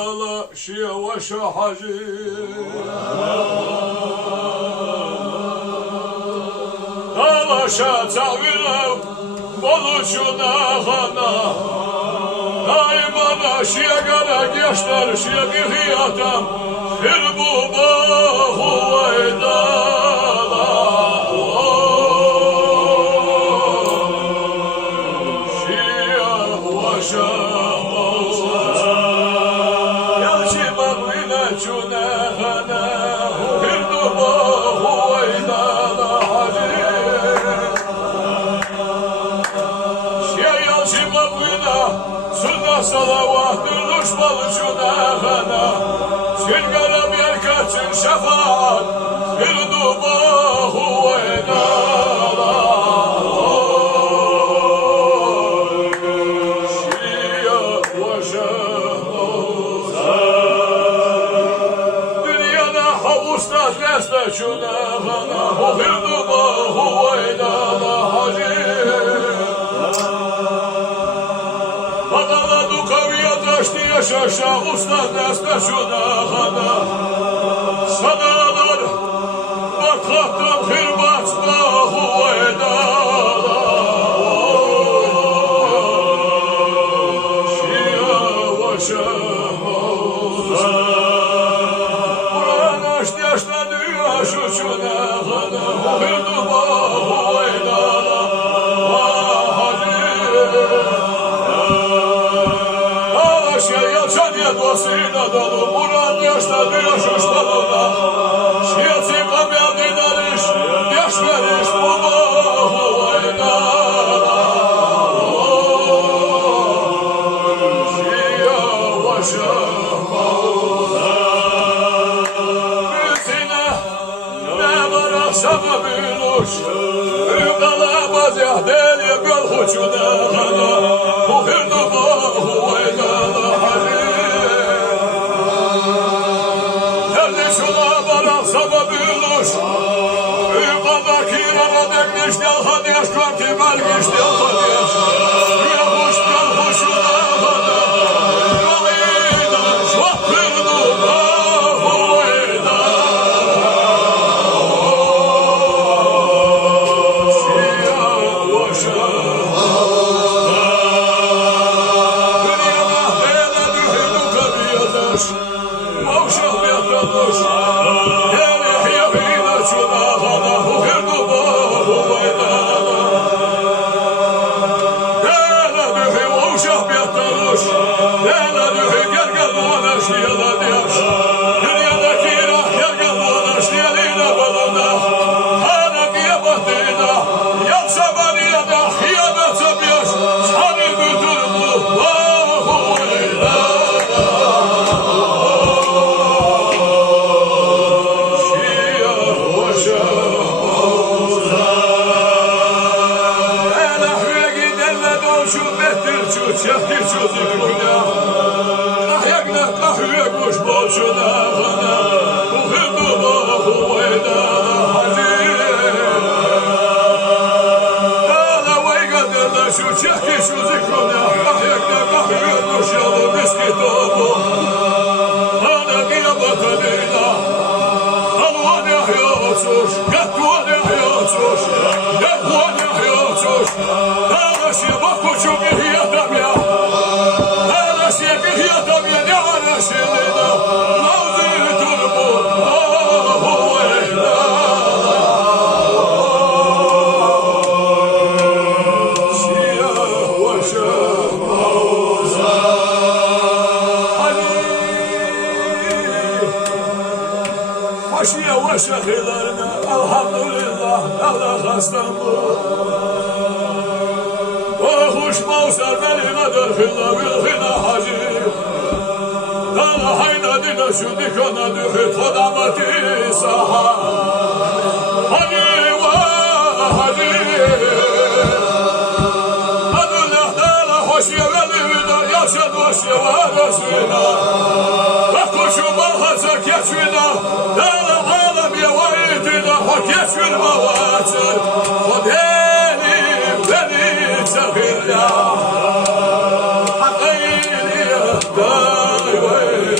dala şivaşa hacı dalaşa çavilav boluçuna hana daimana şiyagara geçler şiyagiriyatam firbu bahu veydala şivaşa salavatın uçmalıcına hana Sirgaram yerkaçın şefaat bir dubahu edala Şiya ve şehnoza Dünyada havuzda desle şuna hana bir dubahu edala hacı Yaşa usta deste şuna hana Sadalar Baklattan hırbat bahu edala Şiya ve şehoza Buran aşt yaşta dünya şu şuna hana Hırdu bahu edala Dosina dolu Murat yaşta diyor şuştalına Şiyatı kamyan dinariş Yaş veriş bu bahu eylala Şiya ve şehmoza Büyüsine ne var akşama büyülüş Ümdala bazıya deliye göl huçuna Bu hırdı bahu eylala Geçti alhadiyaş kartı var geçti alhadiyaş Ya hoş gel hoşuna hada Rahida şvakırdı bahuyda Şiya ve şehmoza Dünyada hele dühünü kabiyadaş Mavşah betradoş Hele hiyahina şuna hada Hukirdu Haşiye ve şehirlerine elhamdülillah Allah hastamı Ve hoş mavser beline derhine bilhine hacı Dala hayna dile şu dikana dühü todamati saha Hacı ve hacı Adullah dala hoşiye velivine yaşad hoşiye ve resvine Ve kuşu balhaca keçvine Dala alem yevayetine Hakeçül mavaçır O delim beni sefirya Hakkıyla dayvayla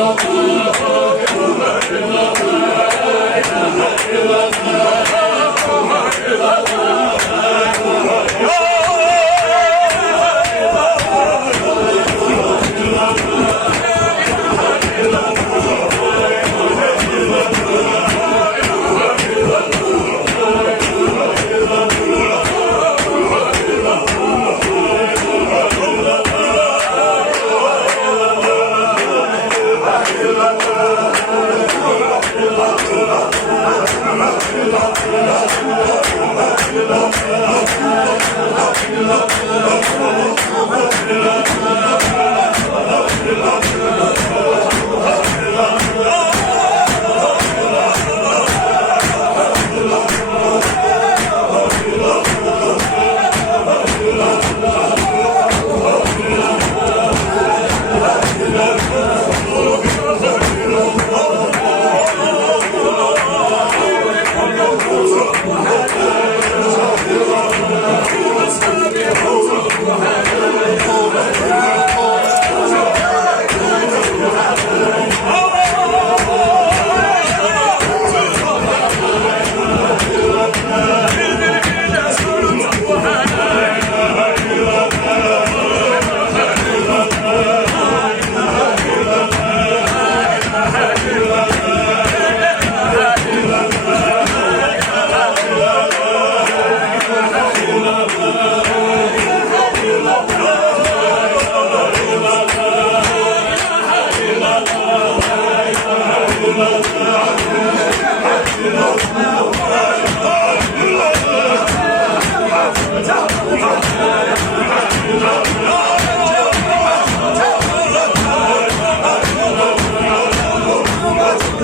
Lord.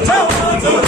Tell